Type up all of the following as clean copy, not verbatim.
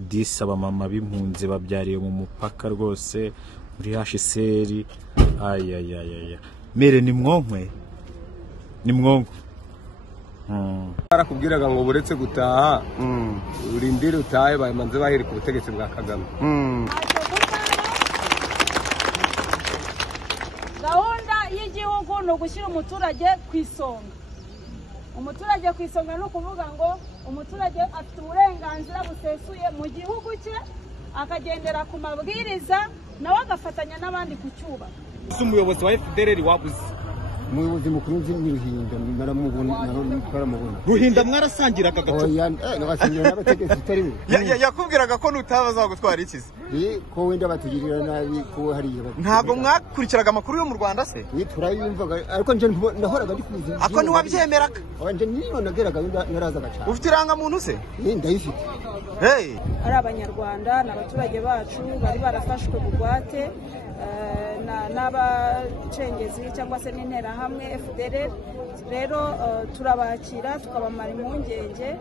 disaba mama b'impunzi babyariye mu mupaka rwose muri HCR. Ayayayaya mere ni mwonkwe barakubwiraga ngo buretse gutaha urindire utahe bamanze bahera ku butegetsi bwa Kagame. Gahunda y'igihugu no gushyira umuturage ku isonga. Umuturage ku isonga no kuvuga ngo umuturage afite uburenganzira busesuye mu gihugu cye, akagendera ku mabwiriza nawe agafatanya n'abandi kucyuba. Umuyobozi wa FDLR wabuze umuyobozi mukuru w'Uruhinda naramubona Ruhinda mwarasangiraga gato. Nagasangira n'abategetsi utari we. Yakubwiraga ko nutabaza gutwara ikizi. Ko wenda batugirira nabi ko hari ntabwo mwakurikiraga amakuru yo mu Rwanda se? Turayumvaga ariko nje nahoraga ndi kuzi. Ako ntiwabyemeraga? Nje niyo nageraga narazaga cyane. Ufite iranga muntu se? Ndayifite. Hey, ari abanyarwanda n'abaturage bacu bari barafashwe bugwate n'abacengezi cyangwa se n'interahamwe FDLR. Rero turabakira tukabamara impungenge,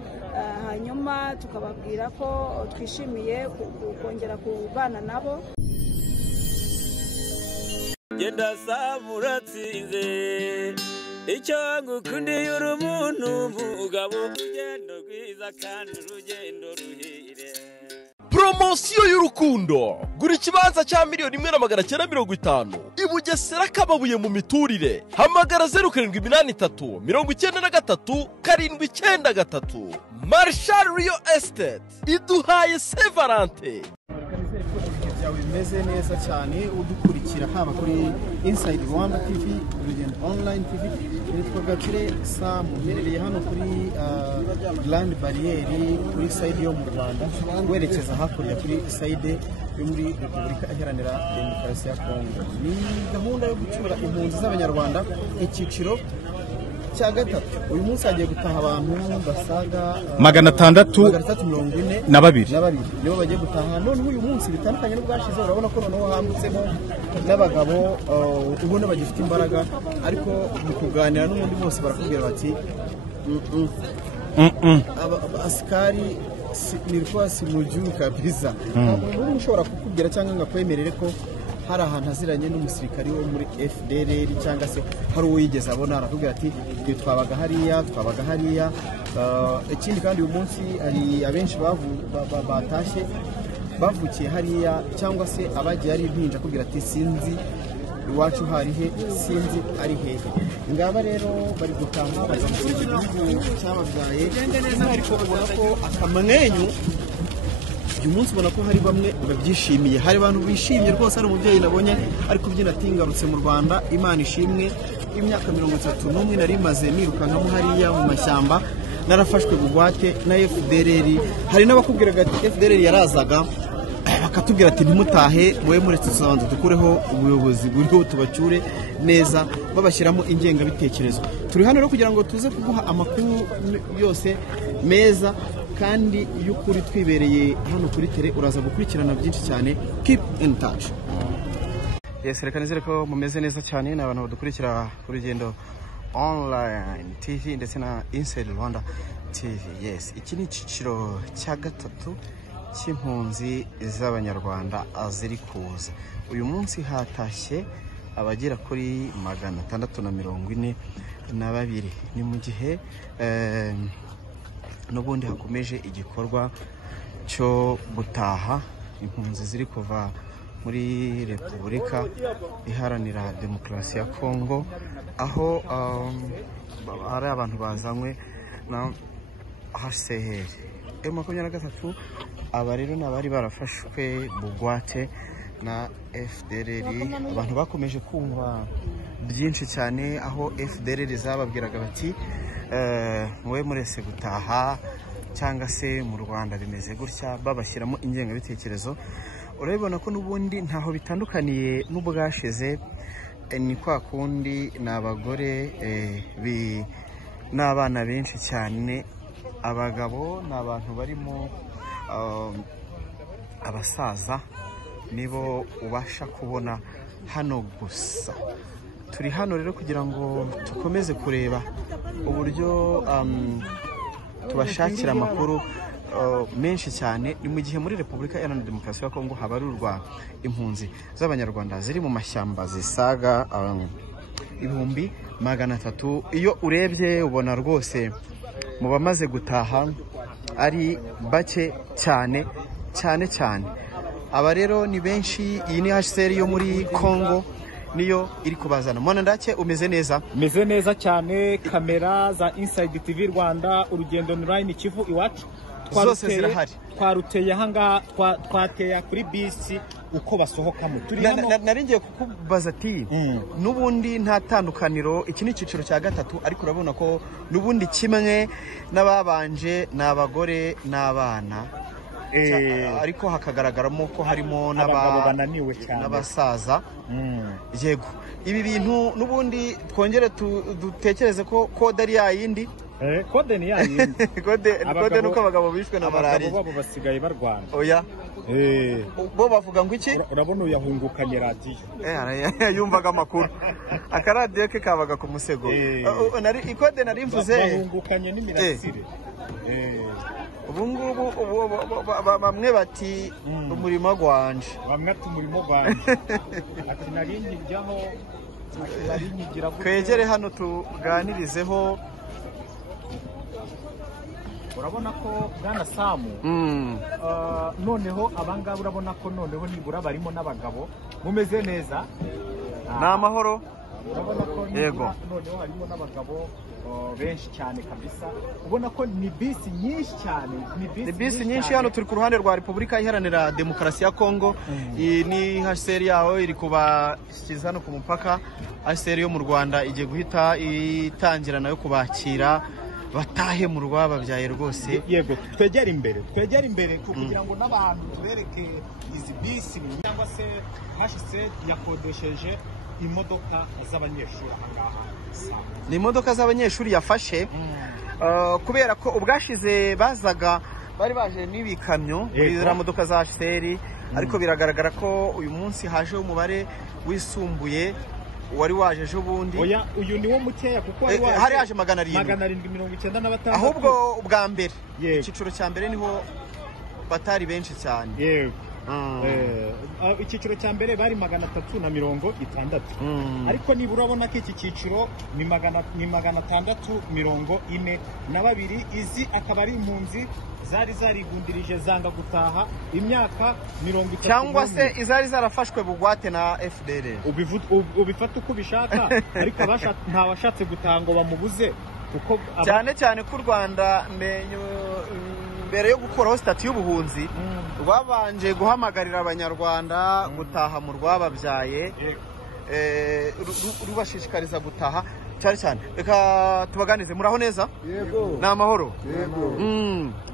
hanyuma tukababwira ko twishimiye kongera kubana nabo. Genda samuratsinze icyo ngukundiye uri umuntu mugabo urugendo rwiza kandi urugendo ruhire. Promosiyo y'urukundo, gura ikibanza cya $1,950 i Bugesera Kababuye mu miturire. Hamagara 0783 93 793. Marshal Real Estate iduhaye Saint Valentin. Bimeze neza cyane udukurikira haba kuri Inside Rwanda TV, Urugendo Online TV. Nitwa Gakire Sam, muherereye hano kuri Grand Barriere kuri side yo mu Rwanda, werekeza hakurya kuri side yo muri Repubulika Iharanira Demokarasi ya Kongo. Ni gahunda yo gucyura impunzi z'Abanyarwanda icyiciro cya gatatu. Uyu munsi hagiye gutaha abantu basaga 642 nibo bagiye gutaha. None uyu munsi bitandukanye n'ubwashize, urabona ko noneho hambutsemo n'abagabo ubona bagifite imbaraga, ariko mu kuganira n'ubundi bose barakubwira bati askari nilikuwa simujui kabisa. Umuntu ushobora kukubwira cyangwa ngakwemerere ko hari ahantu aziranye n'umusirikari wo muri FDLR cyangwa se hari uwo yigeze abona, arakubwira ati twabaga hariya. Ikindi kandi uyu munsi hari abenshi batashye bavukiye hariya, cyangwa se abagiye ari impinja kugira ati sinzi iwacu harihe, sinzi ari hehe. Ngaba rero bari gutaha bazamuye igihugu cyababyaye, ariko ubona ko akamwenyu uyu munsi ubona ko hari bamwe babyishimiye. Hari abantu bishimye rwose. Hari umubyeyi nabonye ari kubyina ati ngarutse mu Rwanda, Imana ishimwe. Imyaka 31 nari maze nirukankamo hariya mu mashyamba, narafashwe bugwate na FDLR. Hari n'abakubwiraga ati FDLR yarazaga bakatubwira ati ntimutahe mwe muretse tuzabanza dukureho ubuyobozi buryo tubacyure neza, babashyiramo ingenga bitekerezo. Turi hano rero kugira ngo tuze kuguha amakuru yose meza kandi y'ukuri. Twibereye hano kuri tele, uraza gukurikirana byinshi cyane. Keep in touch. Yes, reka nizere ko mumeze neza cyane n'abantu badukurikira ku Urugendo Online TV ndetse na Inside Rwanda TV. Yes, iki ni icyiciro cya gatatu cy'impunzi z'Abanyarwanda aziri kuza. Uyu munsi hatashye abagera kuri 642. Ni mu gihe n'ubundi hakomeje igikorwa cyo gutaha impunzi ziri kuva muri Repubulika Iharanira Demokarasi ya Kongo, aho hari abantu bazanywe na HCR M23. Aba rero n'abari barafashwe bugwate na FDLR. Abantu bakomeje kumva byinshi cyane, aho FDLR zababwiraga bati mwe murese gutaha cyangwa se mu Rwanda bimeze gutya, babashyiramo ingenga bitekerezo. Urabibona ko n'ubundi ntaho bitandukaniye n'ubwashize. Ni kwa kundi n'abagore n'abana benshi cyane, abagabo n'abantu barimo abasaza nibo ubasha kubona hano gusa. Turi hano rero kugira ngo tukomeze kureba uburyo tubashakira amakuru menshi cyane. Ni mu gihe muri Repubulika Iharanira Demokarasi ya Kongo habarurwa impunzi z'abanyarwanda ziri mu mashyamba zisaga 300,000. Iyo urebye ubona rwose mu bamaze gutaha ari bake cyane cyane. Aba rero ni benshi. Iyi ni HCR yo muri Kongo niyo iri kubazana. Mwana ndake umeze neza? Meze neza cyane. Kamera za Inside TV Rwanda, urugendo online Kivu iwacu zose zirahari. Twaruteye hanga twateye kuri bisi uko basohokamo. Naringiye kukubaza ati nubundi nta tandukaniro, iki ni cyiciro cya gatatu, ariko urabona ko nubundi kimwe n'ababanje n'abagore n'abana, ariko hakagaragaramo ko harimo bananiwe cyane n'abasaza. Yego, ibi bintu nubundi twongere dutekereze ko kode ari yayindi. Kode ni yayindi. Kode nuko abagabo bishwe na malaria. Abagabo babo basigaye barwana. Oya. Bo bavuga ngo iki? Urabona uyahungukanye radio. Yumvaga amakuru. Akaradiyo ke kabaga ku musego. Ikode nari mvuze. Bahungukanye n'imirasire. Ubu ngubu bamwe bati umurimo gwanje. Bamwe ati umurimo gwanje. Ati nari njyaho kwegere hano tuganirizeho. Urabona ko Bwana Samu noneho abangaba urabona ko noneho nibura barimo n'abagabo mumeze neza, na amahoro. Urabona ko yego noneho harimo n'abagabo benshi cyane kabisa. Ubona ko ni bisi nyinshi cyane, ni bisi nyinshi. Hano turi ku ruhande rwa Repubulika Iharanira Demokarasi ya Kongo. Iyi ni HCR yaho iri kubashyikiza hano ku mupaka. HCR yo mu Rwanda igiye guhita itangira nayo kubakira batahe mu rwababyaye rwose. Yego, twegera imbere kugira ngo n'abantu tubereke izi bisi cyangwa se HCR yakodesheje imodoka z'abanyeshuri ahangaha. Ni imodoka z'abanyeshuri yafashe kubera ko ubwashize bazaga bari baje n'ibikamyo bizira modoka za HCR, ariko biragaragara ko uyu munsi haje umubare wisumbuye wari waje ejo bundi. Oya, uyu niwo mukeya kuko hari haje 795. ahubwo ubwa mbere icyiciro cya mbere niho batari benshi cyane. Yego. Icyiciro cya mbere bari 360, ariko nibura urabona ko iki cyiciro ni 642. Izi akaba ari impunzi zari zarigundirije zanga gutaha imyaka 30 cyangwa se izari zarafashwe bugwate na FDR. Ubifata uko bishaka, ariko ntabashatse gutaha ngo bamubuze kuko cyane ko u Rwanda mbere yo gukuraho stati y'ubuhunzi rwabanje guhamagarira abanyarwanda gutaha mu rwababyaye, rubashishikariza gutaha cyane. Reka tubaganize. Muraho neza? Yego. Ni amahoro? Yego.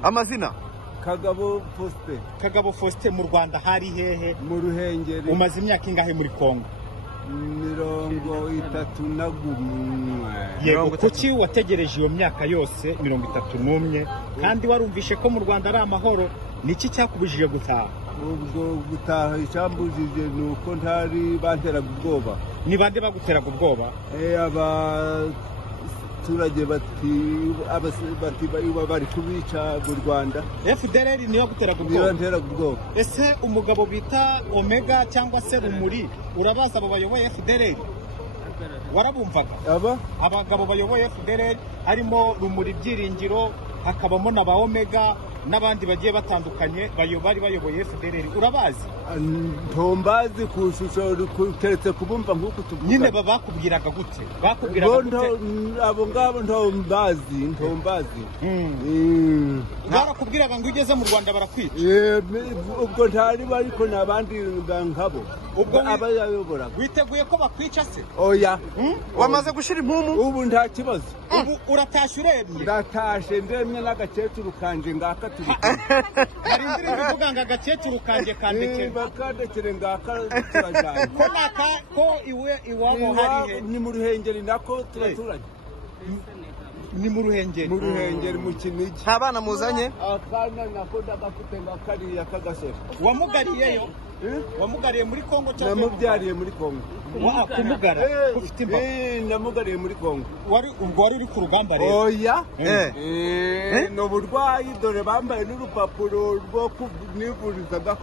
Amazina? Kagabo Faustin. Kagabo Faustin, mu Rwanda hari hehe? Mu Ruhengeri. Umaze imyaka ingahe muri Kongo? 31. Yego, kuki wategereje iyo myaka yose 31 kandi warumvishe ko mu Rwanda ari amahoro? Niki cyakubujije gutaha? Ubwo gutaha icyambujije nuko ntari banteraga ubwoba. Ni bande baguteraga ubwoba? Abaturage bati bari kubica mu Rwanda. FDR niyo guteraga ubwoba? Niyo nteraga ubwoba. Ese umugabo bita Omega cyangwa se Rumuri urabaza abo bayoboye FDR? Warabumvaga? Abagabo bayoboye FDR harimo Rumuri Byiringiro, hakabamo na ba Omega n'abandi bagiye batandukanye bari bayoboye FDR. Urabazi? Ntombazi kushusho kuteretse kubumva nkuko tuvuga. Nyine bakubwiraga gute? Bakubwiraga gute? Abo ngabo ntombazi. Barakubwiraga ngo ugeze mu Rwanda barakwica? Ubwo ntari bariko nabandi nkabo. Ubwo abayoboraga. Witeguye ko bakwica se? Oya. Wamaze gushira impumu? Ubu nta kibazo. Ubu uratashe uremye? Ndatashe ndemye n'agakecuru kanje ngaka turi. Hari indirimbo ivuga ngo agakecuru kanje kandekere. Bakandekere ngaka turajana. Ko iwabo hari he? Ni mu Ruhengeri nako turaturanye. ni mu Ruhengeri. Mu Ruhengeri mu Kinigi. nta bana muzanye Akana nakoda gafite ngakariya kagasera. Wamugariyeyo? Wamugariye muri Kongo cyangwa? Namubyariye muri Kongo. Kumugara ufite imba. Namugariye muri Kongo. Wari ku rugamba rero? Oya. No burwayi dore bambaye n'urupapuro rwo kunivurizaga.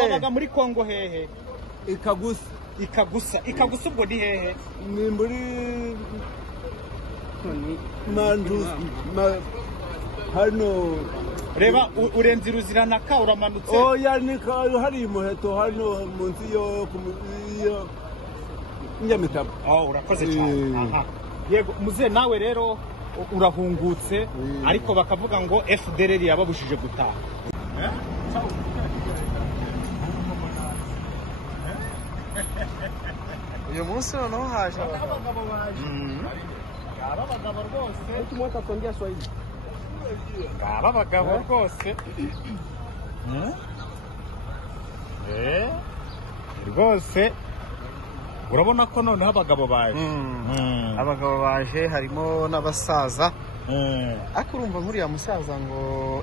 Wabaga muri Kongo hehe? Ikagusa ubwo ni hehe? Ni muri Mandu hano reba urenze Ruziranaka uramanutse. Oya ni hari umuheto hano munsi yo Nyamitabo. Urakoze cyane. Aha. Yego muze nawe rero urahungutse ariko bakavuga ngo FDLR yababushije gutaha. uyu munsi noneho haje abagabo baje. Abagabo rwose tumweka kuongea Swahili. Abagabo rwose. Rwose urabona ko noneho abagabo baje. abagabo baje harimo n'abasaza ariko urumva nkuriya musaza ngo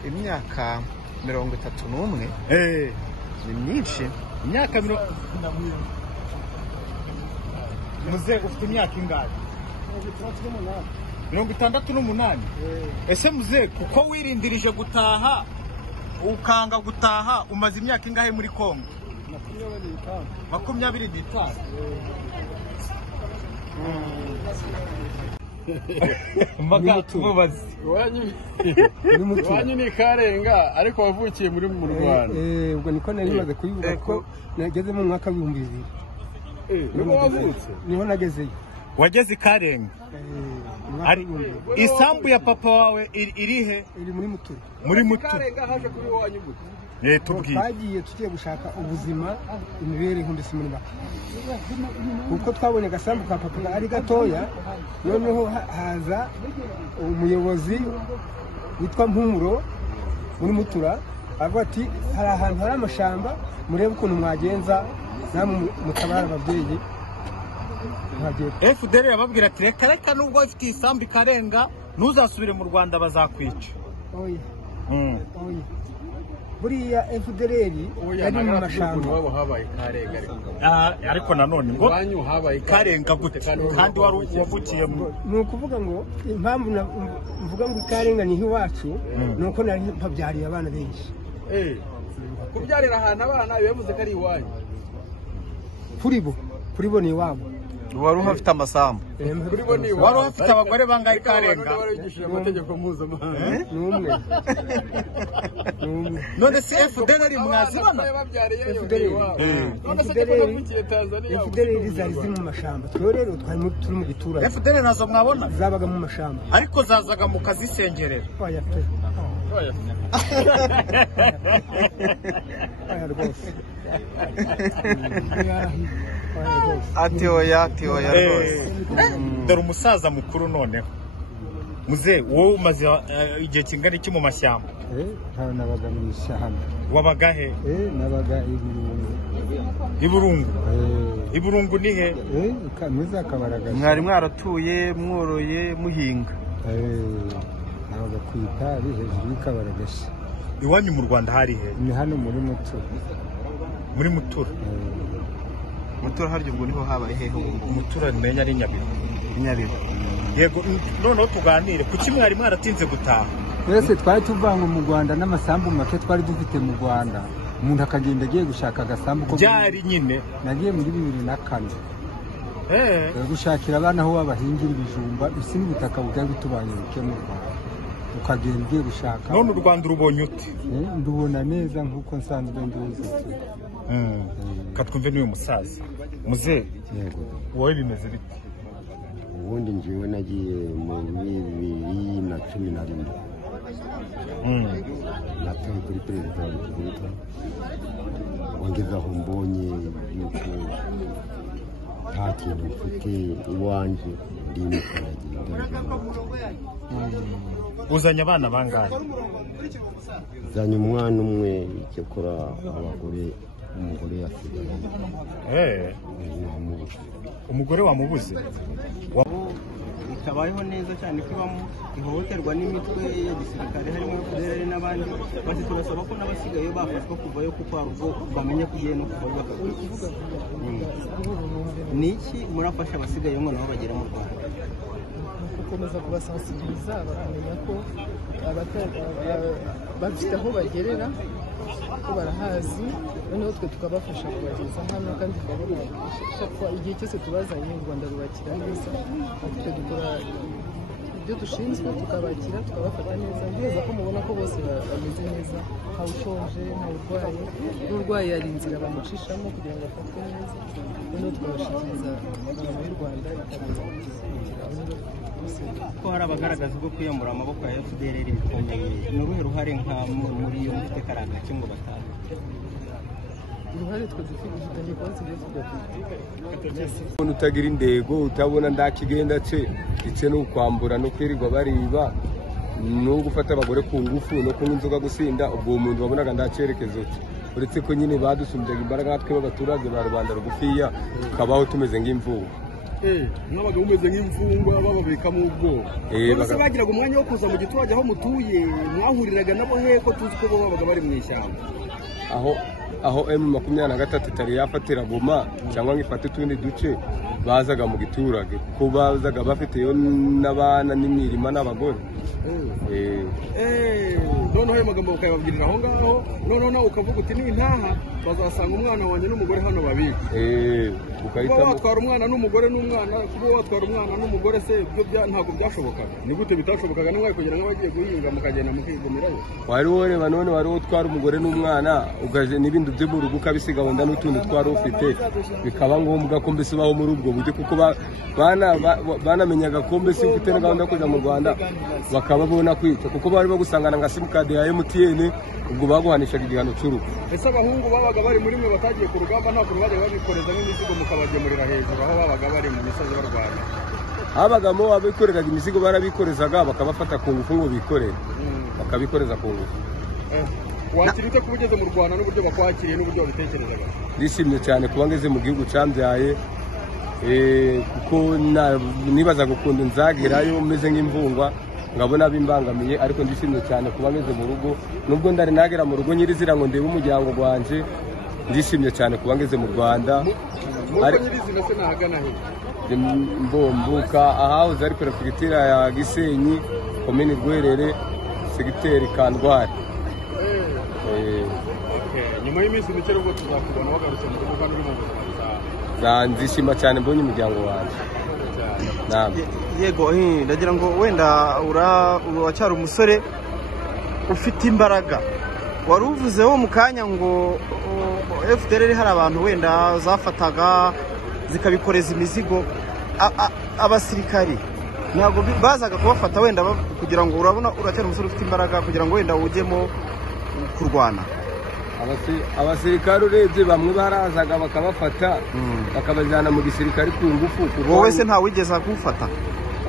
imyaka 31 ni myinshi. Imyaka muze ufite imyaka ingahe? 68. Ese muze kuko wirindirije gutaha ukanga gutaha umaze imyaka ingahe muri Kongo? 25. Mbaga mubazi Wanyu ni Karenga ariko wavukiye muri mu Rwanda. Ubwo niko nari maze kuyivuga ko nageze mu mwaka w'ibihumbi 2000. Niho nagezeyo. Wageze Karenga? Isambu ya papa wawe irihe? Iri muri Mutura. Muri Mutura. Karenga haje kuri wanyu gute? Tubwiye. Twagiye tugiye gushaka ubuzima imibereho mbese muri make. Kuko twabonye gasambu ka papa ari gatoya noneho haza umuyobozi witwa Mpumuro muri Mutura avuga ati hari ahantu hari amashamba murebe ukuntu mwagenza namwe mutabara ababyeyi. FDLR yababwira ati reka nubwo ifite isambu Karenga ntuzasubire mu Rwanda bazakwica. Oya. Buriya FDLR yari mu mashamba. Wabo habaye Karenga ariko nanone ngo wanyu habaye Karenga gute kandi wari wavukiye mu. Ni ukuvuga ngo impamvu mvuga ngo Karenga ni iwacu nuko nari mpabyariye abana benshi. Kubyarira ahantu abana bivuze ko ari iwanyu. Kuri bo ni iwabo. wari uhafite amasambu wari uhafite abagore bangahe Karenga amategeko mpuzamahanga n'umwe none se FDLR mwazibana FDLR zari ziri mu mashamba twe rero twari turi mu giturage FDLR nazo mwabona zabaga mu mashamba ariko zazaga mu kazisengerera oya pe oya rwose ati oya rwose dore umusaza mukuru noneho muze wowe umaze igihe kingana iki mu mashyamba nabaga mu ishyamba wabaga he nabaga Iburungu ni he kameza kabaraga mwari mwaratuye mworoye muhinga nabaga kwitabi hejuru y'ikabaragashi iwanyu mu Rwanda hari he ni hano muri Mutura Mutura haryo ubwo niho habaye hehe Mutura menya ari Nyabihu yego noneho tuganire kuki mwari mwaratinze gutaha twese twari tuvanga mu Rwanda n'amasambu make twari dufite mu Rwanda umuntu akagenda agiye gushaka agasambu ko byari nyine nagiye muri 2004 gushakira abana aho babahingira ibijumba isi n'ubutaka bwari butubanye buke mu Rwanda ukagenda ugiye gushaka none u Rwanda rubonye ute ndubona neza nkuko nsanzwe nduzi katwumve n'uyu musaza muze yego wowe bimeze bite ubundi ngiwe nagiye mu 2011 natoye kuri perezida wa repubulika wongeza aho mbonye yuko nta kintu mfite iwanje ndi muturage uzanye abana bangahe zanye umwana umwe cyakora abagore umugore yasigaye umugore wamubuze bitabayeho neza cyane ko ibamo ihohoterwa n'imitwe ya gisirikare harimo FDLR n'abandi bati turasaba ko n'abasigaye bafashwa kuvayo kuko ubwo bamenye kugiye no kuva bakavuga niki murafasha abasigaye ngo nabo bagera mu Rwanda gukomeza kubasensibiliza bakamenya ko bafite aho bagerera ko barahazi noneho twe tukabafasha kubageza hano kandi turabona igihe cyose tubazanye u Rwanda rubakira neza twe dukora ibyo dushinzwe tukabakira tukabafata neza neza ko mubona ko bose bameze neza ntawe ushonje ntawe urwaye n'urwaye hari inzira bamucishamo kugira ngo afatwe neza noneho tukabashikiriza guverinoma y'u Rwanda ikabaza ko hari abagaragaza ubwo kwiyambura amaboko ya FDLR bikomeye ni uruhe ruhare nka muri iyo mfite karanga cyo ngo batahe uruhare twe dufite konti umuntu utagira indego utabona ndakigenda ce ndetse no kwambura no kwirirwa bariba no gufata abagore ku ngufu no kunywa inzoga gusinda ubwo umuntu wabonaga ndacerekezo uretse ko nyine badusumbyaga imbaraga natwe b'abaturage ba rubanda rugufiya tukabaho tumeze nk'imvubu mwabaga mumeze nk'imfungwa bababika mu ubwoba bose bagiraga umwanya wo kuza mu giturage aho mutuye mwahuriraga nabo heko tuzi ko bo babaga bari mu ishyamba aho M23 itari yafatira Goma cyangwa ngifate utundi duce bazaga mu giturage kuko bazaga bafiteyo n'abana n'imirima n'abagore noneho ayo magambo ukayababwirira aho ngaho noneho ukavuga uti nintaha bazasanga umwana wanjye n'umugore hano babika kuba watwara umwana n'umugore n'umwana kuba watwara umwana n'umugore se ibyo ntabwo byashobokaga ni gute bitashobokaga nimwe kugira ngo bagiye guhinga mukagenda mukigomerayo wari woreba none wari utwara umugore n'umwana ugaje n'ibindi by'urugo ukabisiga wenda n'utundi twari ufite bikaba ngombwa ko mbese baho muri ubwo buryo kuko banamenyaga ko mbese ufite na gahunda yo kujya mu Rwanda bakababona kwica kuko bari bagusangana nka simukadi ya MTN ubwo baguhanishaga igihano cy'urugo. Ese abahungu babaga bari muri mwe batagiye ku rugamba ntabwo bajya babikoreza nk'imizigo mukabagemurira hejuru aho babaga bari mu misozi barwana? Habagamo abikoreraga imizigo barabikorezaga bakabafata ku ngufu ngo bikorere bakabikoreza ku ngufu. Wakira ute kuba ugeze mu Rwanda n'uburyo bakwakiriye n'uburyo babitekerezaga? Ndishimye cyane kuba ngeze mu gihugu cyambyaye kuko nibazaga ukuntu nzagerayo meze nk'imvungwa ngabona bimbangamiye ariko ndishimye cyane kuba ngeze mu rugo nubwo ndari nagera mu rugo nyirizira ngo ndebe umuryango gwanje ndishimye cyane kuba ngeze mu Rwanda ari nyirizina se nahagana he mbombuka ahahoze ari perefegitura ya Gisenyi komine Rwerere segiteri Kandwari. Nyuma y'iminsi mike rero tuzakubona wagarutse mu rugo kandi uri mu buzima ndishima cyane mbonye umuryango wanjye. Yego ndagira ngo wenda uracyari umusore ufite imbaraga wari uvuzeho mu kanya ngo FDLR hari abantu wenda zafataga zikabikoreza imizigo abasirikari ntabwo bazaga kubafata wenda kugira ngo urabona uracyari umusore ufite imbaraga kugira ngo wenda ujyemo kurwana. Abasirikare urebye bamwe barazaga bakabafata bakabajyana mu gisirikare ku ngufu. Wowe se nta wigeza kumufata?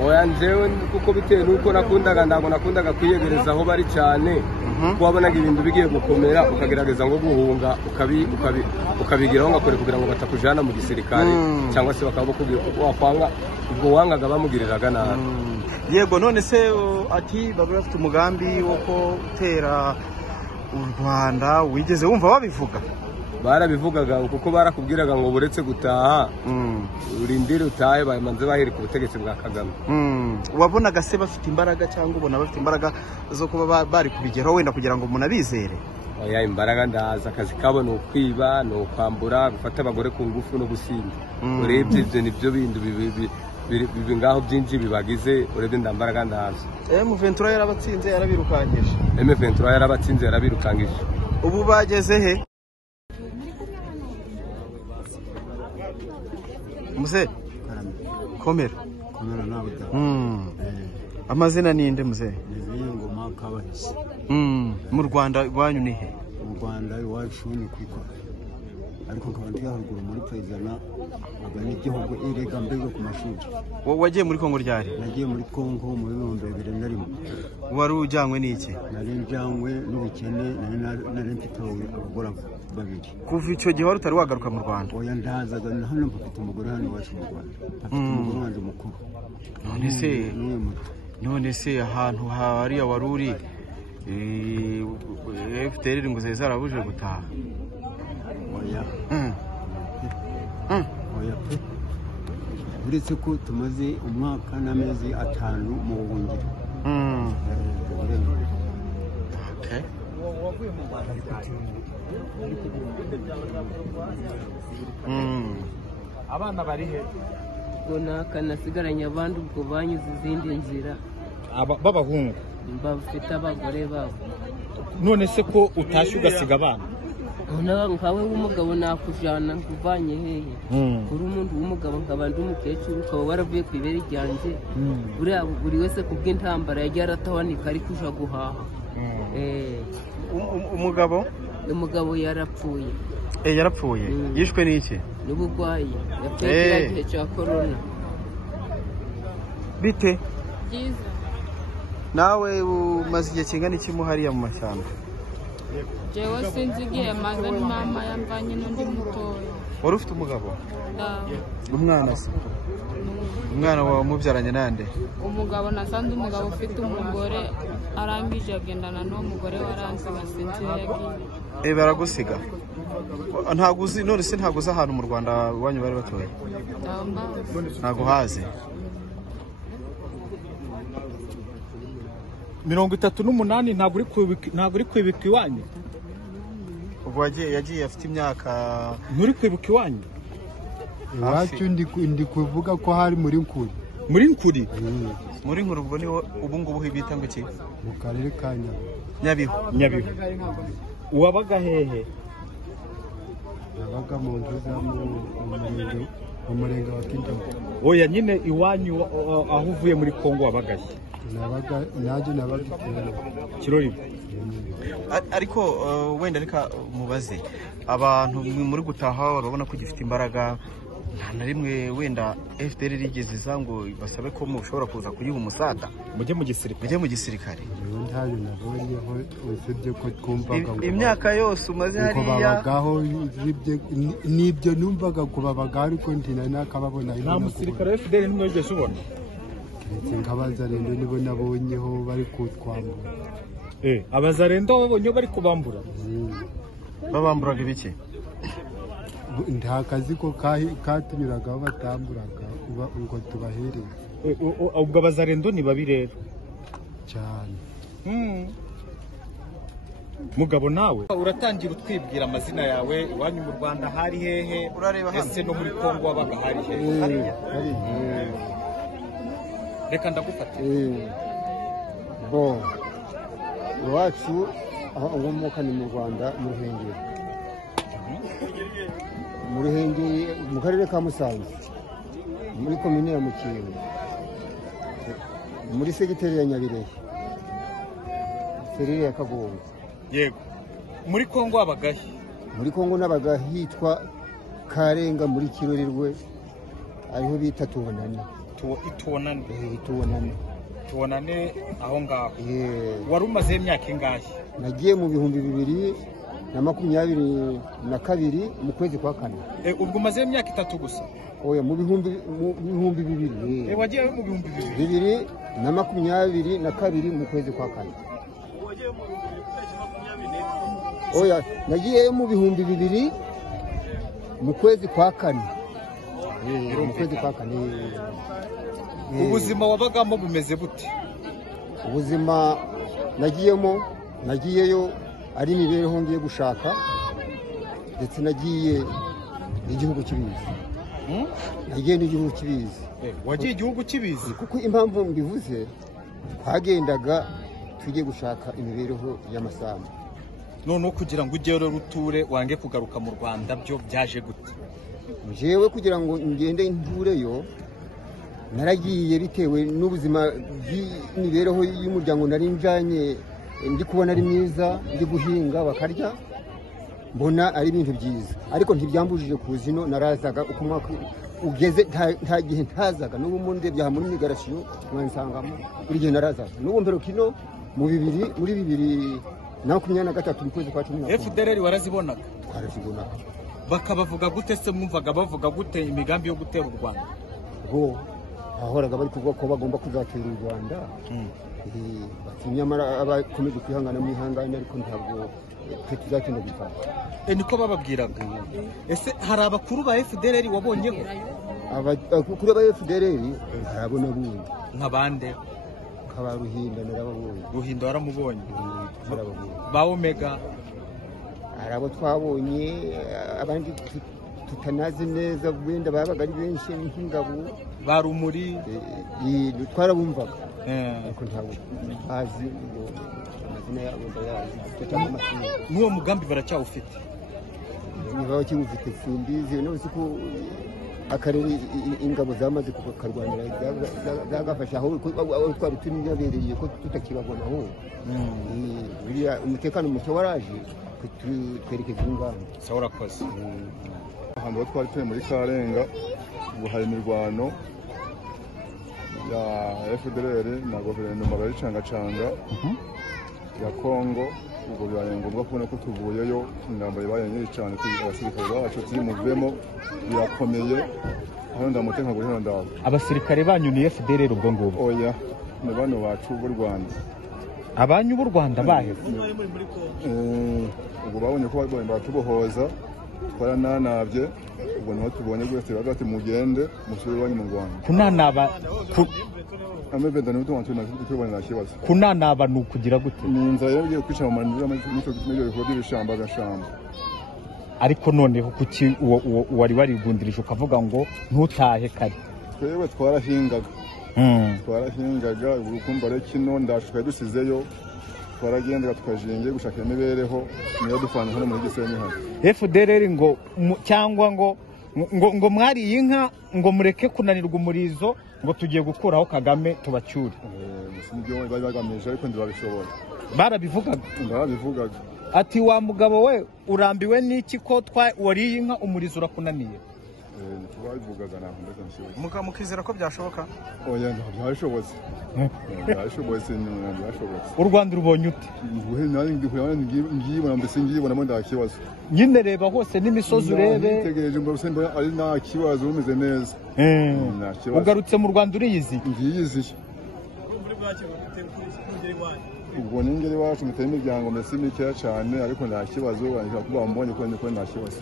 Oya njyewe kuko bitewe nuko ntabwo nakundaga kwiyegereza aho bari cyane kuko wabonaga ibintu bigiye gukomera ukagerageza ngo guhunga ukabigiraho ngakore kugira ngo batakujyana mu gisirikare cyangwa se bakaba bakubwira ko wakwanga ubwo wangaga bamugiriraga nabi. Yego none se ati baba bafite umugambi wo gutera u Rwanda wigeze wumva babivuga? Barabivugaga kuko barakubwiraga ngo buretse gutaha urindire utahe bamanze bahera ku butegetsi bwa Kagame. Wabonaga se bafite imbaraga cyangwa ubona bafite imbaraga zo kuba bari kubigeraho wenda kugira ngo umuntu abizere? Oya imbaraga ndaza akazi kabo ni ukwiba ni ukwambura gufata abagore ku ngufu no gusinda urebye ibyo nibyo bindi bibi ngaho byinshi bibagize urebye ndambaraga ndaza. M23 yarabatsinze yarabirukangije. M23 yarabatsinze yarabirukangije. Ubu bageze he? Muze komera nawe amazina ninde muze? Ngoma Kabahisi. Mu Rwanda iwanyu ni he? Mu Rwanda iwacu ni kwikora. ariko nkaba ndi haruguru muri Payzana aba n'igihugu irega mbega ku mashuri. Wagiye muri Kongo ryari? Nagiye muri Kongo mu 2001. Wari ujyanywe n'iki? Nari njyanywe n'ubukene, nari mfite abagore babiri. Kuva icyo gihe wari utari wagaruka mu Rwanda? Oya, ndazaga hano mfite umugore hano iwacu mu Rwanda, mfite umugore wanjye mukuru. None se ahantu hariya wari uri FDR ngo zarabuje gutaha? Oya. Oya pe. Uretse ko tumaze umwaka n'amezi 5 mu buhungiro. Okay. Abana bari he? Gonaka nasigaranye abandi ubwo banyuze izindi nzira. B'abahungu? Bafite abagore babo. None se ko utashye ugasiga abana? Nkawe w'umugabo nakujana kuvanye hehe? Uri umuntu w'umugabo nkaba ndi umukecuru ukaba waravuye ku ibere ryanjye. Buri wese kubw'intambara yagiye aratawanika ari kuja guhaha. Umugabo yarapfuye. Yarapfuye? Yishwe n'iki? N'ubugwayi. Yapfuye igihe cya corona. Bite? Byiza. Nawe umaze igihe kingana iki muhariya mu mashyamba? Jewe sinzi igihe maze ni mama yamvanye n'undi mutoya. Wari ufite umugabo? Umwana se? Umwana wawe mubyaranye nande? Umugabo nasanze umugabo ufite umugore arangije agendana n'uwo mugore waransiga sinzi yagiye. Baragusiga? Ntago uzi, none se ntago uzi ahantu mu Rwanda iwanyu bari batoye? Ntago hazi? 38 ntago uri kwibika iwanyu? Ubwo yagiye afite imyaka. Muri kwibuka iwanyu? Iwacu ndi kuvuga ko hari muri Nkuri. Muri Nkuri? Muri Nkuri ubwo niho ubu ngubu bita ngo iki? Mu karere ka Nyabihu. Wabaga hehe? Nabaga mu ntuza mu murenge wa Kintobo. Oya, nyine iwanyu aho uvuye muri Kongo wabagaye? Nabaga Kirori. Ariko wenda reka mubaze abantu muri gutaha urabona ko gifite imbaraga, nta na rimwe wenda FDR rigeze zango basabe ko mushobora kuza kuyiha umusada mujye mu gisirikare? Ntayo nabonyeho, usibye ko twumvaga imyaka yose umaze hariya babagaho, nibyo numvaga ko babagaho, ariko ntina nakababona. Nta musirikare FDR nimwe wigeze ubona? Nk'abazarendo nibo nabonyeho bari kutwambura. Abazarendo babonye bari kubambura? Babamburaga ibiki? Nta kazi ko katunyuragaho batamburaga ngo tubahereze. Ubwo abazarendo ni babi rero cyane. Mugabo nawe uratangira utwibwira amazina yawe, iwanyu mu Rwanda hari hehe? Ese no muri Kongo wabaga hari hehe? Reka ndagufata. Iwacu aho ngomoka ni mu Rwanda, mu Ruhengeri. Mu Ruhengeri mu karere ka Musanze, muri komine ya Mukingo, muri segiteri ya Nyabirehe, serire ya Kagongo. Yego. Muri Kongo wabagahe? Muri Kongo nabaga hitwa Karenga muri Kirorirwe, ariho bita Tubonane. Tubonane aho ngaho. Wari umaze imyaka ingahe? Nagiye mu 2022 mu kwezi kwa kane. Ubwo umaze imyaka 3 gusa? Oya, mu bihumbi 2000. Wagiye mu 2022 mu kwezi kwa kane. Oya, nagiye mu 2000 mu kwezi kwa kane. Mu kwezi kwa kane. Ubuzima wabagamo bumeze bute? Ubuzima nagiyeyo ari imibereho ngiye gushaka, ndetse nagiye igihugu kibizi. Nagiye n'igihugu kibizi. Wagiye igihugu kibizi? Kuko impamvu mbivuze, twagendaga tugiye gushaka imibereho y'amasambu. None kugira ngo ujye rero uture wange kugaruka mu Rwanda byo byaje gute? Jewe kugira ngo ngende ntureyo naragiye bitewe n'ubuzima bw'imibereho y'umuryango nari njanye, ndi kubona ari myiza, ndi guhinga bakarya, mbona ari ibintu byiza ariko ntibyambujije kuza ino narazaga uko umwaka ugeze nta gihe ntazaga n'ubu mu ndebye aha muri migarasiyo mwansangamo buri gihe narazaga n'ubu mbere kino muri 2023 mu kwezi kwa 10 FDLR warazibonaga twarazibonaga bakabavuga gute se mwumvaga bavuga gute imigambi yo gutera u Rwanda bo ahoraga bari kuvuga ko bagomba kuzatera u Rwanda nyamara abakomeje kwihangana mu ihangane ariko ntabwo tuzatinda gufata niko bababwiraga ese hari abakuru ba FDLR wabonyeho abakuru ba FDLR harabona bundi nk'abande kaba Ruhinda narababonye Ruhinda waramubonye ba Omega harabo twabonye abandi tutanazi neza wenda babaga ari benshi nk'ingabo ba Rumuri twarabumvaga ariko ntabwo bazi amazina yabo ndayazi n'uwo mugambi baracyawufite niba bakiwufite simbizi nose ko akarere ingabo zamaze kukarwanira zagafasha aho twari tuniyabereye ko tutakibabona aho umutekano muke waraje twerekeza ingamba sawa urakoze ahantu twari turi muri Karenga ubu hari imirwano ya FDLR na guverinoma baricangacanga ya Kongo ubwo bibaye ngombwa kubona ko tuvuyeyo ingamba ibaye nyinshi cyane abasirikare bacu tuyimuvemo birakomeye aho ndamutenga guhera ndaho abasirikare banyu ni FDLR ubwo ngubwo oya ni bano bacu b'u Rwanda abanyu b'u Rwanda bahe ubwo babonye ko batubohoza twarananabye ubwo niho tubonye rwose bagati mugende musubire iwanyu mu Rwanda kunanaba amebenda ni utuntu tubona na kibazo kunanaba ni ukugira gute ni inzara yagiye kwica mu manzira n'icyo bikorwa by'ibishamba gashamba ariko noneho kuki wari warigundirije ukavuga ngo ntutahe kare twebwe twarahingaga urukumva rero kino ndashuka dusizeyo twaragendera tukajinge gushaka imibereho niyo dufana hano muri Gisenyi hano FDLR ngo cyangwa ngo mwariye inka ngo mureke kunanirwa umurizo ngo tugiye gukuraho Kagame tubacyure nibyo bari bagamije ariko ndabishobora barabivugaga ati wa mugabo we urambiwe n'iki ko wariye inka umurizo urakunaniye tubabivugaga ntabwo ndetse mukizera ko byashoboka oya byashobotse u Rwanda rubonye ute ngibona mbese ngibonamo nta kibazo nyine reba hose n'imisozi urebe nitegereje mbese ari nta kibazo rumeze neza ugarutse mu Rwanda uriyiziye ngiyiziye ubwo n'ingeri wacu muteye imiryango mbese mikeya cyane ariko nta kibazo bandika kuba mbonye ko nta kibazo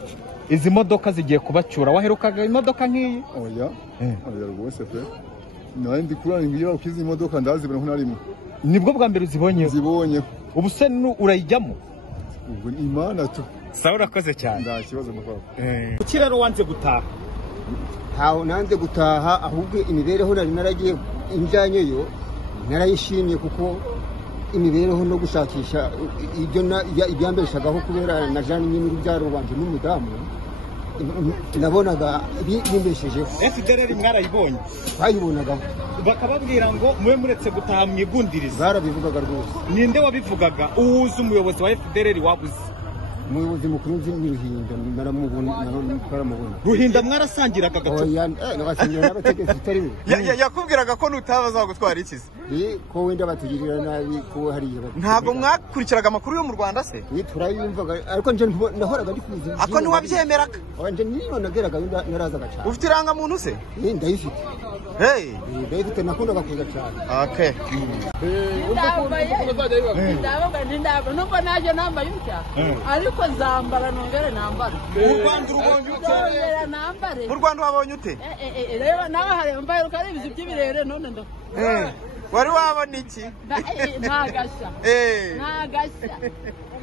izi modoka zigiye kubacyura waherukaga imodoka nk'iyi oya rwose pe nawe ndi kuranga iyo ukize imodoka ndazibona nko narimwe nibwo bwa mbere uzibonye ubu se urayijyamo ubwo imana tu sawa urakoze cyane nta kibazo mukaba kuki rero wanze gutaha ntaho nanze gutaha ahubwo imibereho nari naragiye injyanyeyo narayishimye kuko imibereho no gushakisha ibyo ibyambeshagaho kubera na Jean nyine urubyaro rwanje n'umudamu nabonaga bimbeshejeho FDLR mwarayibonye bayibonagaho bakababwira ngo mube muretse gutaha mwigundiriza barabivugaga rwose ninde wabivugaga uwuzi umuyobozi wa FDLR wabuze umuyobozi mukuru nzi ni Ruhinda naramubona Ruhinda mwarasangiraga gato n'abasangira n'abategetsi utari we yakubwiraga ko nutabaza gutwara ikizi ko wenda batugirira nabi ko hariya ntabwo mwakurikiraga amakuru yo mu Rwanda se turayumvaga ariko nje nahoraga ndi kuzi ako ntiwabyemeraga nje niyo nageraga narazaga cyane ufite irangamuntu se ndayifite ndayifite nakundaga kuza cyane nubwo naje nambaye utya ariko nzambara nongere nambare mu Rwanda wabonye ute reba nawe hareba mbaye ukari ibizi by'ibirere none ndo wari wabona iki ntagashya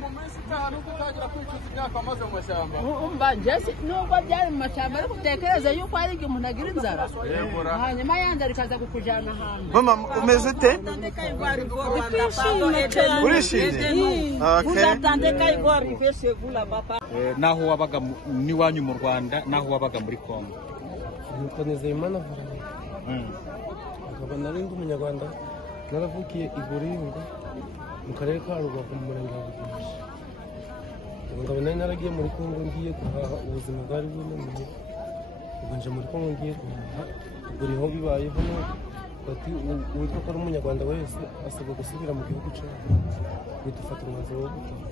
mu minsi itanu kutagira kwicuza imyaka amaze mu mashyamba umva njye nubwo byari mu mashyamba ariko utekereza yuko hari igihe umuntu agira inzara hanyuma yanda rikaza kukujyana ahantu mama umeze ute urishimye naho wabaga n'iwanyu mu Rwanda naho wabaga muri Kongo nuko Nizeyimana nkaba nari ndi umunyarwanda naravukiye i Buringo mu karere ka Rubavu mu murenge wa Bugesera umugabo nari naragiye muri Kongo ngiye guhaha ubuzima bwari bunaniye ubwo nje muri Kongo ngiye guhaha ubwo riho bibayeho bati uwitwa ko ari umunyarwanda wese asabwa gusubira mu gihugu cyawe bidufata umwanzuro wo gutaha.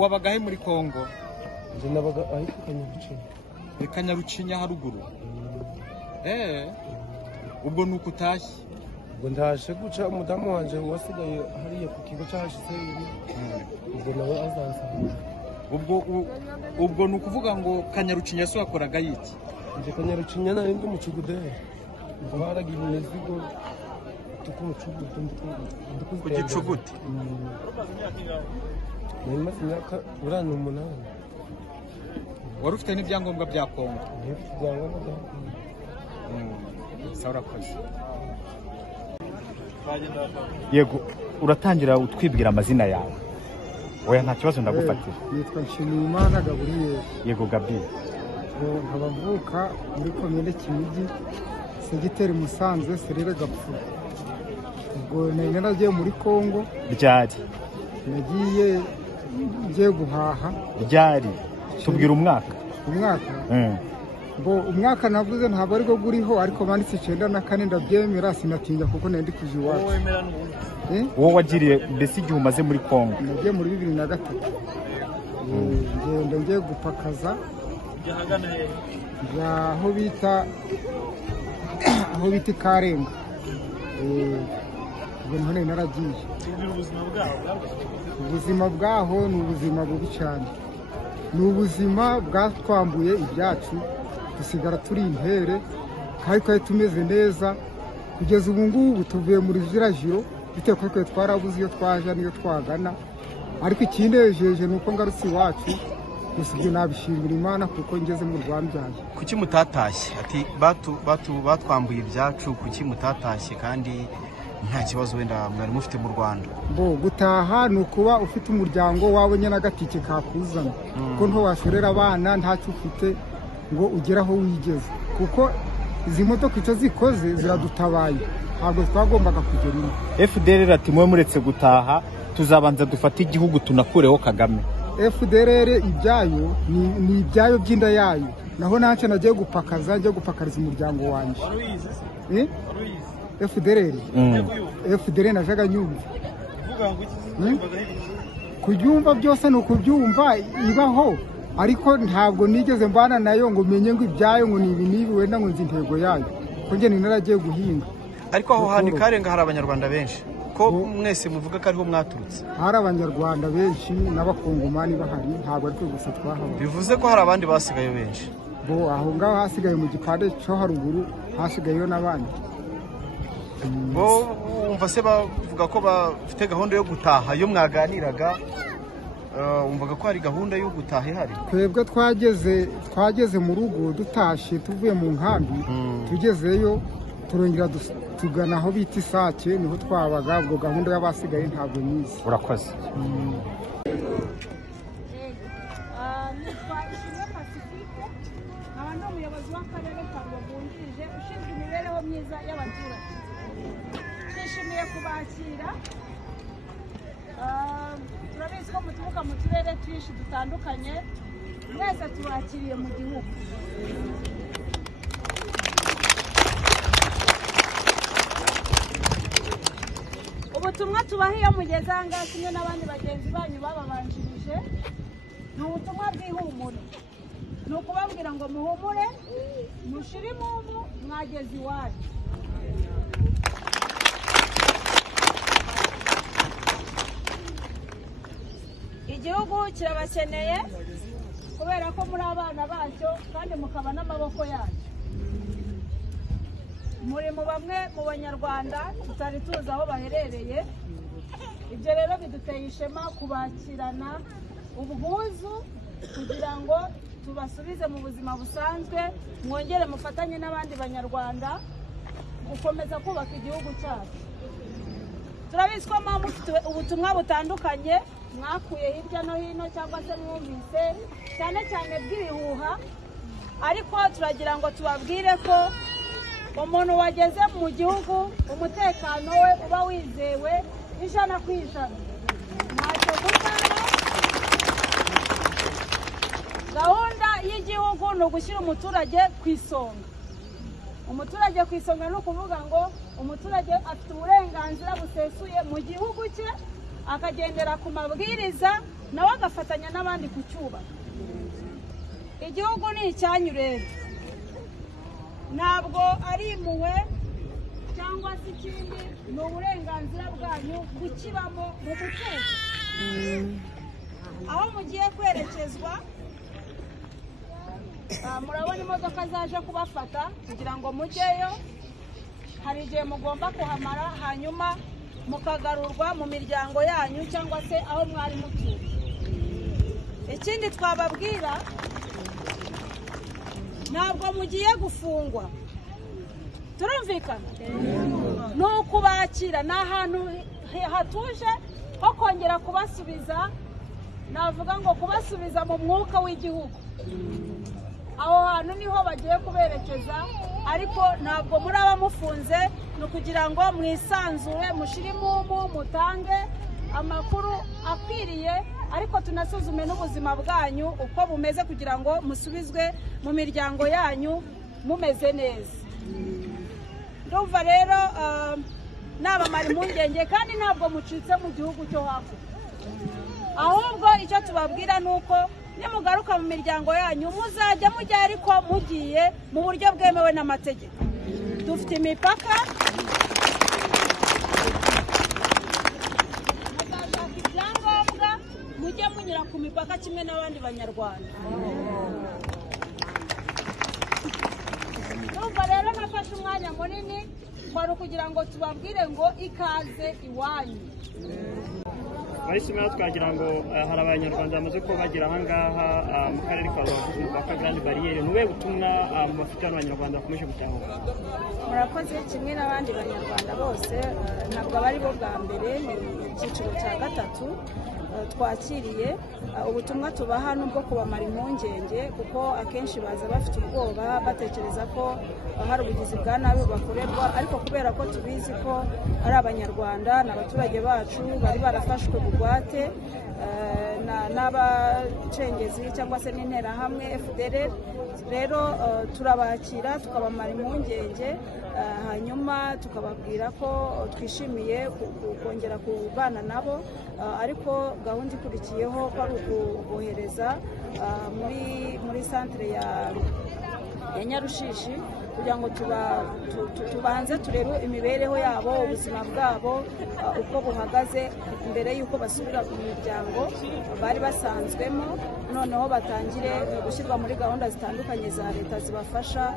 Wabagahe muri Kongo? Nje nabaga ahitwa Kanyarucinya. Kanyarucinya haruguru. Ubwo nuko utashye? Ubwo ndaje guca umudamu wanje wasigaye hariya ku kigo cyahashitse ubwo nawe azaza. Ubwo nuko uvuga ngo Kanyarucinya se wakoraga yiki? Nje Kanyarucinya nari ndi umucugudere. Baragiye imizigo Kugicuguti? Nari maze imyaka urana 8. Wari ufite n'ibyangombwa bya Kongo? Urakoze. Yego, uratangira utwibwira amazina yawe. Oya nta kibazo ndagufatira. Nitwa Nshimiyimana Gabriel. Yego Gabriel. Abavuka muri komine Kinigi, segiteri Musanze, Serere Gapfu. Ubwo naragiye muri Kongo. Ryari? Nagiye ngiye guhaha. Ryari? Tubwira umwaka. Umwaka? Umwaka navuze ntabwo ariko guriho ariko banditse 94 ndabyemera sinatinya kuko nandi kuje iwacu. Wowe wagiriye mbese igihe umaze muri Kongo? Nagiye muri 2003. Ngenda ngiye gupakaza. Aho bita Karenga. Ubwo none naragiye. Ubuzima bwaho ni ubuzima bubi cyane. Ni ubuzima bwatwambuye ibyacu dusigara turi intere kandi twari tumeze neza kugeza ubu ngubu tuvuye muri zirajiro bitewe ko twarabuze iyo twaje niyo twagana ariko ikindejeje nuko ngarutse iwacu gusa nabishimira Imana kuko ngeze mu Rwanda. Kuki mutatashye? Ati batwambuye ibyacu kuki mutatashye kandi nta kibazo wenda mwari mufite mu Rwanda? Gutaha ni ukuba ufite umuryango wawe nyine agatike kakuzana ko nto washorera abana ntacyo ufite ngo ugere aho wigeze kuko izi modoka icyo zikoze ziradutabaye ntabwo twagombaga kugera ino. FDLR ati mwe muretse gutaha tuzabanza dufate igihugu tunakureho Kagame. FDLR ibyayo ni ibyayo by'inda yayo naho nacyo nagiye gupakaza njye gupakariza umuryango wanjye. FDLR najaga nyumva kubyumva byose ni ukubyumva ibaho ariko ntabwo nigeze mbana nayo ngo menye ngo ibyayo ngo ni ibi wenda ngo nzi intego yayo ko njye naragiye guhinga. Ariko aho handi Karenga hari abanyarwanda benshi ko mwese muvuga ko ariho mwaturutse? Hari abanyarwanda benshi n'abakongomani bahari ntabwo ariko gusa twahaba. Bivuze ko hari abandi basigaye benshi? Aho ngaho hasigaye mu gipande cyo haruguru hasigayeyo n'abandi. Umva se bavuga ko bafite gahunda yo gutaha iyo mwaganiraga umvaga ko hari gahunda yo gutaha ihari? Twebwe twageze mu rugo dutashe tuvuye mu nkambi tugezeyo turongera tugana aho bita Isake niho twabaga ubwo gahunda y'abasigaye ntabwo nyizi. Urakoze. Umuyobozi w'akarere ka Rubavu wungirije ushinzwe imibereho myiza y'abaturage. Twishimiye kubakira turabizi ko muturuka mu turere twinshi dutandukanye mwese tubakiriye mu gihugu. Ubutumwa tubaha iyo mugeze aha ngaha kimwe n'abandi bagenzi banyu bababanjirije ni ubutumwa bw'ihumure. Ni ukubabwira ngo muhumure mushire impumu mwageze iwacu. Igihugu kirabakeneye kubera ko muri abana bacyo kandi mukaba n'amaboko yacyo. Muri mu bamwe mu banyarwanda tutari tuzi aho baherereye. Ibyo rero biduteye ishema kubakirana ubwuzu kugira ngo tubasubize mu buzima busanzwe mwongere mufatanye n'abandi banyarwanda gukomeza kubaka igihugu cyacu. Turabizi ko mufite ubutumwa butandukanye mwakuye hirya no hino cyangwa se mwumvise cyane cyane bw'ibihuha ariko turagira ngo tubabwire ko umuntu wageze mu gihugu umutekano we uba wizewe 100%. Ntacyo gutanga ni ugushyira umuturage ku isonga. Umuturage ku isonga ni ukuvuga ngo umuturage afite uburenganzira busesuye mu gihugu cye, akagendera ku mabwiriza, nawe agafatanya n'abandi kucyubaka. Igihugu ni icyanyu rero, ntabwo ari impuhwe cyangwa se ikindi, ni uburenganzira bwanyu kukibamo mu mutuzo. Aho mugiye kwerekezwa, murabona imodoka zaje kubafata kugira ngo mujyeyo. Hari igihe mugomba kuhamara, hanyuma mukagarurwa mu miryango yanyu cyangwa se aho mwari mutuye. Ikindi twababwira, ntabwo mugiye gufungwa, turumvikana? Ni ukubakira, ni ahantu hatuje ho kongera kubasubiza, navuga ngo kubasubiza mu mwuka w'igihugu. Aho hantu niho bagiye kuberekeza, ariko ntabwo muraba mufunze, ni ukugira ngo mwisanzure, mushire imumu, mutange amakuru akwiriye, ariko tunasuzume n'ubuzima bwanyu uko bumeze kugira ngo musubizwe mu miryango yanyu mumeze neza. Ndumva rero nabamara impungenge, kandi ntabwo mucitse mu gihugu cyo hakurya. Ahubwo icyo tubabwira ni uko nimugaruka mu miryango yanyu muzajya mujya, ariko mugiye mu buryo bwemewe n'amategeko. Dufite imipaka, muzashaka ibyangombwa, mujye munyura ku mipaka kimwe n'abandi banyarwanda. Ndumva rero nafashe umwanya munini kwari kugira ngo tubabwire ngo ikaze iwanyu. Bahisemo twagira ngo hari abanyarwanda bamaze kuba bagera ahangaha mu karere ka Rubavu umupaka Grande Barriere. Nube butumwa mufite abanyarwanda bakomeje gutahuka? Murakoze, kimwe n'abandi banyarwanda bose, ntabwo bari bo bwa mbere, ni icyiciro cya gatatu twakiriye. Ubutumwa tubaha nubwo kubamara impungenge, kuko akenshi baza bafite ubwoba, batekereza ko hari ubugizi bwa nabi bakorerwa, ariko kubera ko tubizi ko ari abanyarwanda, n'abaturage bacu bari barafashwe bugwate n'abacengezi cyangwa se n'interahamwe FDLR, rero turabakira tukabamara impungenge, hanyuma tukababwira ko twishimiye kongera kubana nabo, ariko gahunda ikurikiyeho ko ari ukubohereza muri centre ya Nyarushishi kugira ngo tubanze turebe imibereho yabo, ubuzima bwabo uko buhagaze mbere y'uko basubira mu miryango bari basanzwemo, noneho batangire gushyirwa muri gahunda zitandukanye za leta zibafasha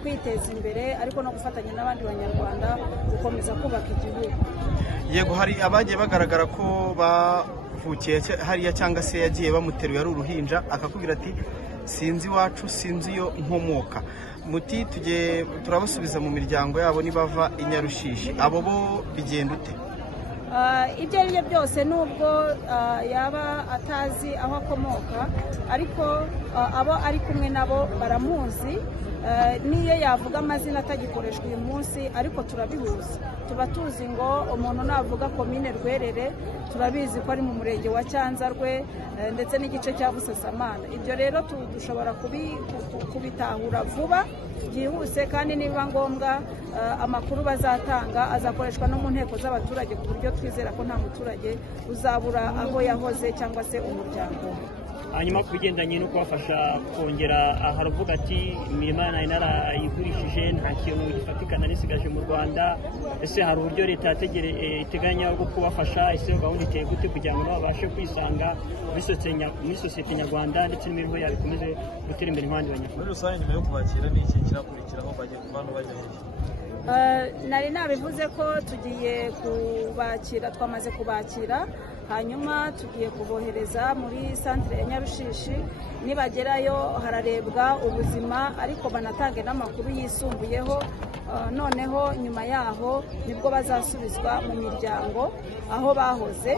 kwiteza imbere, ariko no gufatanya n'abandi banyarwanda gukomeza kubaka igihugu. Yego, hari abagiye bagaragara ko bavukiye hariya cyangwa se yagiye bamuteruye ari uruhinja, akakubwira ati sinzi iwacu, sinzi iyo nkomoka. Muti turabasubiza mu miryango yabo nibava i Nyarushishi, abo bo bigenda ute? Ibyo ari byo byose, nubwo yaba atazi aho akomoka, ariko abo ari kumwe nabo baramuzi, niyo yavuga amazina atagikoreshwa uyu munsi, ariko turabihuza. Tuba tuzi ngo umuntu navuga komine Rwerere, turabizi ko ari mu murenge wa Cyanzarwe ndetse n'igice cya Busasamana. Ibyo rero dushobora kubitahura vuba byihuse, kandi niba ngombwa amakuru bazatanga azakoreshwa no mu nteko z'abaturage, ku buryo twizera ko nta muturage uzabura aho yahoze cyangwa se umuryango. Hanyuma ku bigendanye no kubafasha kongera, haravuga ati imirima nari narayigurishije, nta kintu gifatikana nisigaje mu Rwanda. Ese hari uburyo leta iteganya bwo kubafasha? Ese gahunda iteye gute kugira ngo babashe kwisanga muri sosiyete nyarwanda ndetse n'imibereho yabo ikomeze gutera imbere nk'abandi banyarwanda? Muri rusange nyuma yo kubakira ni iki kirakurikiraho, bagiye kuvana bajya hehe? Nari nabivuze ko tugiye kubakira, twamaze kubakira, hanyuma tugiye kubohereza muri centre ya Nyarushishi. Nibagerayo hararebwa ubuzima, ariko banatange n'amakuru yisumbuyeho, noneho nyuma yaho nibwo bazasubizwa mu miryango aho bahoze.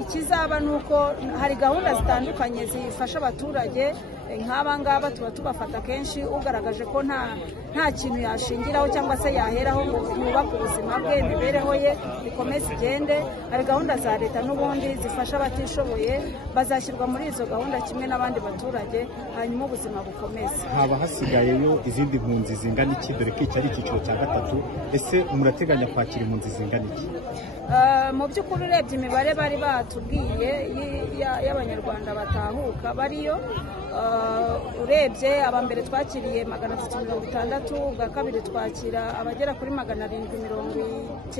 Ikizaba nuko hari gahunda zitandukanye zifasha abaturage nk'aba ngaba tuba tubafata kenshi ugaragaje ko nta kintu yashingiraho cyangwa se yaheraho ngo yubake ubuzima bwe, imibereho ye ikomeze igende. Hari gahunda za leta n'ubundi zifasha abatishoboye, bazashyirwa muri izo gahunda kimwe n'abandi baturage, hanyuma ubuzima bukomeze. haba hasigayeyo izindi mpunzi zingana iki, dore ko iki ari icyiciro cya 3? Ese murateganya kwakira impunzi zingana iki? Mu by'ukuri urebye imibare bari batubwiye y'abanyarwanda batahuka bariyo, urebye aba mbere twakiriye 360, ubwa kabiri twakira abagera kuri 790.